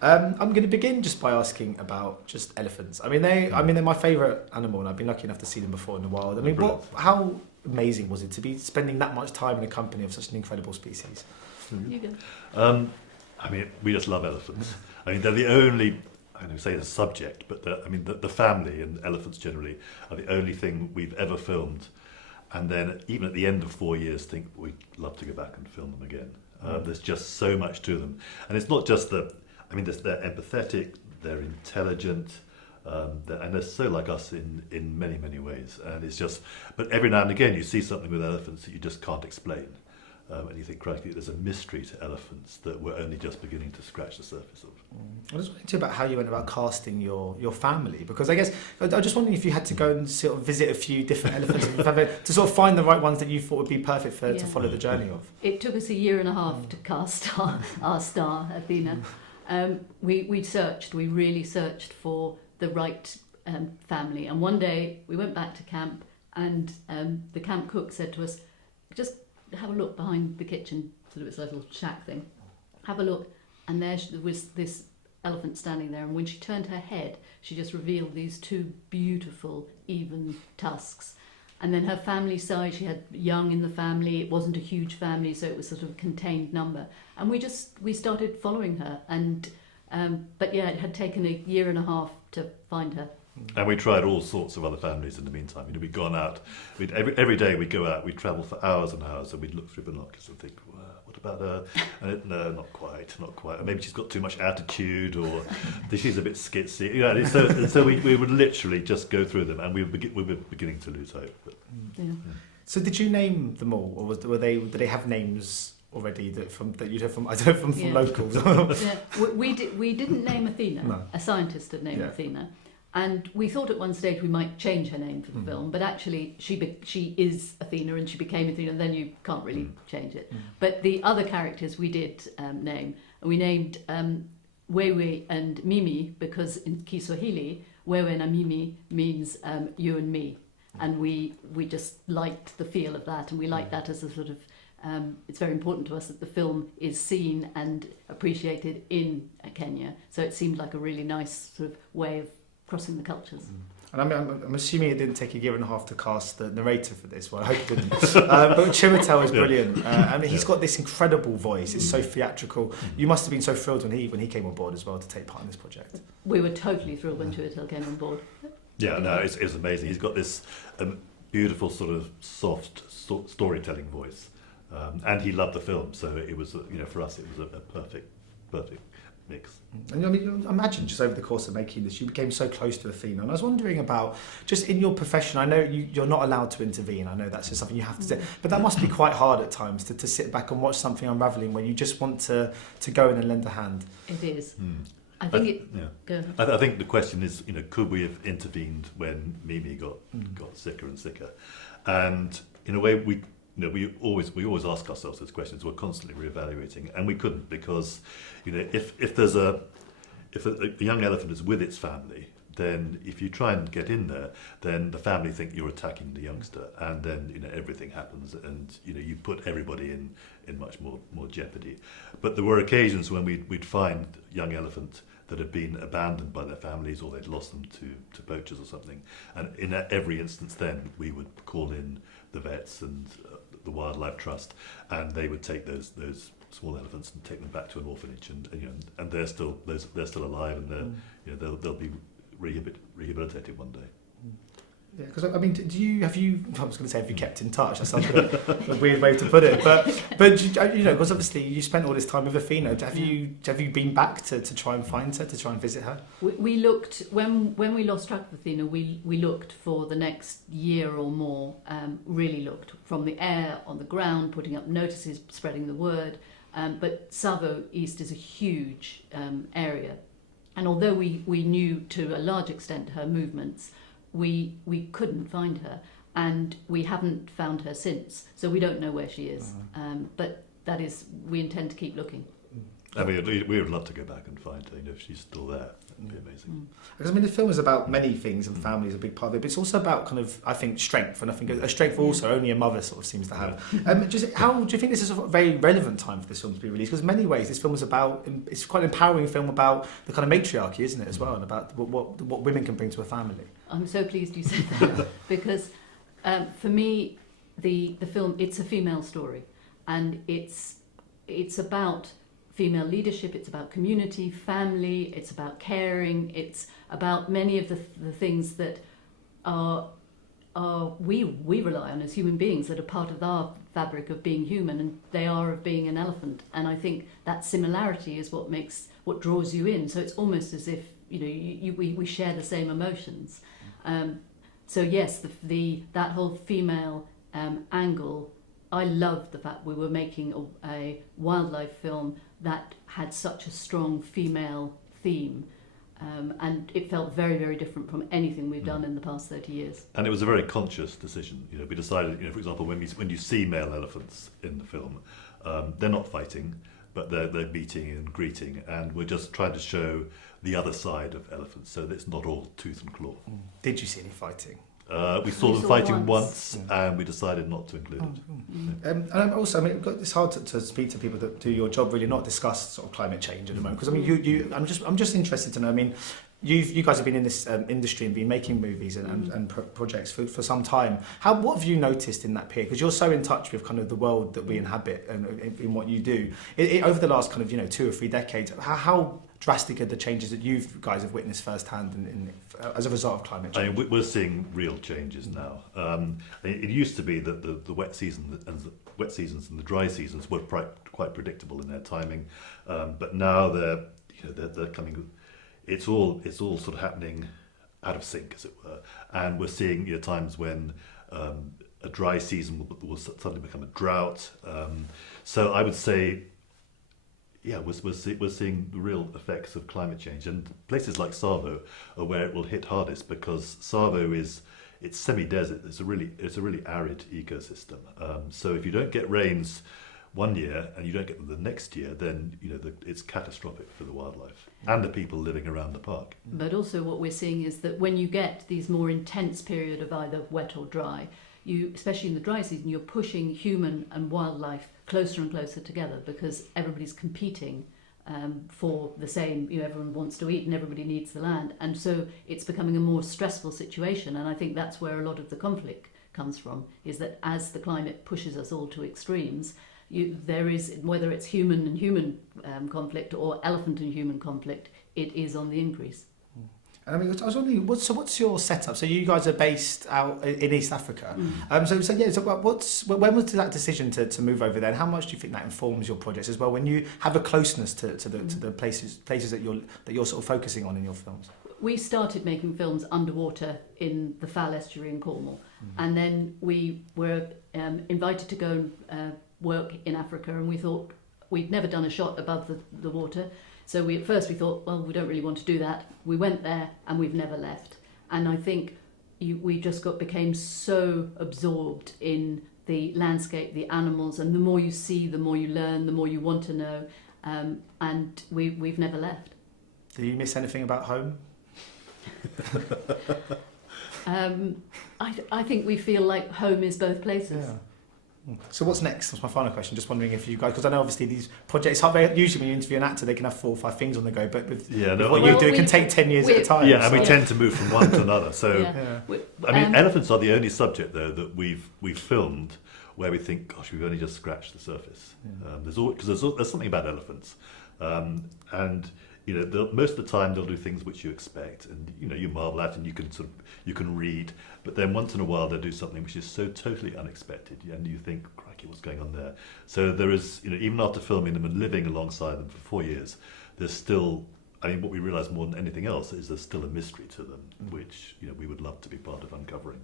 I'm going to begin just by asking about just elephants. They're my favourite animal, and I've been lucky enough to see them before in the wild. How amazing was it to be spending that much time in the company of such an incredible species? You go. We just love elephants. They're the only, I don't say the subject, but the family and elephants generally are the only thing we've ever filmed. And then even at the end of 4 years, think we'd love to go back and film them again. There's just so much to them. And it's not just they're empathetic, they're intelligent, and they're so like us in many, many ways. And it's just, but every now and again you see something with elephants that you just can't explain. And you think, crikey, there's a mystery to elephants that we're only just beginning to scratch the surface of. I was wondering too about how you went about casting your family, because I guess I was just wondering if you had to go and sort of visit a few different elephants to sort of find the right ones that you thought would be perfect to follow the journey of. It took us a year and a half to cast our star, Athena. We really searched for the right family. And one day we went back to camp, and the camp cook said to us, just have a look behind the kitchen, sort of its little shack thing. Have a look. And there was this elephant standing there, and when she turned her head, she just revealed these two beautiful, even tusks. And then her family size, she had young in the family. It wasn't a huge family, so it was sort of a contained number. And we started following her. And it had taken a year and a half to find her. And we tried all sorts of other families in the meantime. We'd gone out. Every day we'd go out. We'd travel for hours and hours, and we'd look through binoculars and think, well, what about her? And no, not quite. Maybe she's got too much attitude, or she's a bit skitsy. So we would literally just go through them, and we were beginning to lose hope. But, So did you name them all, or did they have names already you'd have from locals? We didn't name Athena. No. A scientist had named Athena. And we thought at one stage we might change her name for the film, but actually she is Athena, and she became Athena, and then you can't really change it. But the other characters we did name, and we named Wewe and Mimi, because in Kiswahili, Wewe na Mimi means you and me. And we just liked the feel of that, and we liked that as a sort of, it's very important to us that the film is seen and appreciated in Kenya. So it seemed like a really nice sort of way of crossing the cultures. And I'm assuming it didn't take a year and a half to cast the narrator for this. Well, I hope it didn't. But Chiwetel is brilliant. He's got this incredible voice. It's so theatrical. You must have been so thrilled when he came on board as well to take part in this project. We were totally thrilled when Chiwetel came on board. Yeah, no, it's amazing. He's got this beautiful sort of soft storytelling voice, and he loved the film. So it was, for us, it was a perfect mix. And imagine just over the course of making this, you became so close to Athena. And I was wondering about, just in your profession, I know you're not allowed to intervene. I know that's just something you have to do. But that must be quite hard at times to sit back and watch something unravelling when you just want to go in and lend a hand. It is. I think I think the question is, could we have intervened when Mimi got sicker and sicker? And in a way, we always ask ourselves those questions. We're constantly reevaluating, and we couldn't, because if a young elephant is with its family, then if you try and get in there, then the family think you're attacking the youngster, and then everything happens, and you put everybody in much more jeopardy. But there were occasions when we'd find young elephant that had been abandoned by their families, or they'd lost them to poachers or something, and in every instance then we would call in the vets and the Wildlife Trust, and they would take those small elephants and take them back to an orphanage, and they're still alive, and they'll be rehabilitated one day. Yeah, because I was going to say, have you kept in touch? That sounds a weird way to put it, but because obviously you spent all this time with Athena. Have you been back to try and find her, to try and visit her? We looked when we lost track of Athena. We looked for the next year or more. Really looked from the air, on the ground, putting up notices, spreading the word. But Tsavo East is a huge area, and although we knew to a large extent her movements, we couldn't find her, and we haven't found her since, so we don't know where she is. But that is, we intend to keep looking. I mean, we would love to go back and find her. If she's still there, that'd be amazing. Because I mean, the film is about many things, and family is a big part of it. But it's also about kind of, I think, strength, and I think a strength also only a mother sort of seems to have. Just how do you think this is a very relevant time for this film to be released? Because in many ways, this film is about, it's quite an empowering film about the kind of matriarchy, isn't it, as well, and about what women can bring to a family. I'm so pleased you said that because for me, the film, it's a female story, and it's about female leadership, it's about community, family, it's about caring, it's about many of the things that we rely on as human beings, that are part of our fabric of being human, and they are of being an elephant. And I think that similarity is what draws you in. So it's almost as if we share the same emotions. So yes, that whole female angle. I loved the fact we were making a wildlife film that had such a strong female theme, and it felt very, very different from anything we've done in the past 30 years. And it was a very conscious decision. We decided, for example, when you see male elephants in the film, they're not fighting, but they're meeting and greeting, and we're just trying to show the other side of elephants, so that it's not all tooth and claw. Did you see any fighting? We saw them fighting once, and we decided not to include it. And also, I mean, it's hard to speak to people that do your job, really not discuss sort of climate change at the moment. Because I mean, I'm just interested to know. I mean, you guys have been in this industry and been making movies and projects for some time. What have you noticed in that period? Because you're so in touch with kind of the world that we inhabit and in what you do. Over the last kind of 2 or 3 decades, how drastic are the changes that you guys have witnessed firsthand as a result of climate change? I mean, we're seeing real changes now. It used to be that the wet seasons and the dry seasons were quite predictable in their timing, but now they're coming. It's all sort of happening out of sync, as it were, and we're seeing times when a dry season will suddenly become a drought. So I would say, yeah, we're seeing the real effects of climate change, and places like Savo are where it will hit hardest, because Savo it's semi-desert. It's a really arid ecosystem. So if you don't get rains one year and you don't get them the next year, then it's catastrophic for the wildlife and the people living around the park. But also what we're seeing is that when you get these more intense period of either wet or dry, especially in the dry season, you're pushing human and wildlife closer and closer together, because everybody's competing for the same, everyone wants to eat and everybody needs the land. And so it's becoming a more stressful situation. And I think that's where a lot of the conflict comes from, is that as the climate pushes us all to extremes, there is, whether it's human and human conflict or elephant and human conflict, it is on the increase. I mean, I was wondering, what's your setup? So you guys are based out in East Africa. So when was that decision to move over there? And how much do you think that informs your projects as well, when you have a closeness to the places that you're sort of focusing on in your films? We started making films underwater in the Fal Estuary in Cornwall, and then we were invited to go and work in Africa, and we thought we'd never done a shot above the water. So at first we thought, well, we don't really want to do that. We went there and we've never left. And I think we just became so absorbed in the landscape, the animals, and the more you see, the more you learn, the more you want to know, and we've never left. Do you miss anything about home? I think we feel like home is both places. Yeah. So what's next? That's my final question. Just wondering if you guys, because I know obviously these projects, usually when you interview an actor, they can have 4 or 5 things on the go, but with what you do, it can take 10 years at a time. Yeah, and we tend to move from one to another. So, yeah. I mean, elephants are the only subject, though, that we've filmed where we think, gosh, we've only just scratched the surface. Yeah. There's something about elephants, and most of the time they'll do things which you expect, and you marvel at, and you can read. But then once in a while they'll do something which is so totally unexpected, and you think, crikey, what's going on there? So there is, even after filming them and living alongside them for 4 years, there's still, I mean, what we realise more than anything else is there's still a mystery to them, which we would love to be part of uncovering.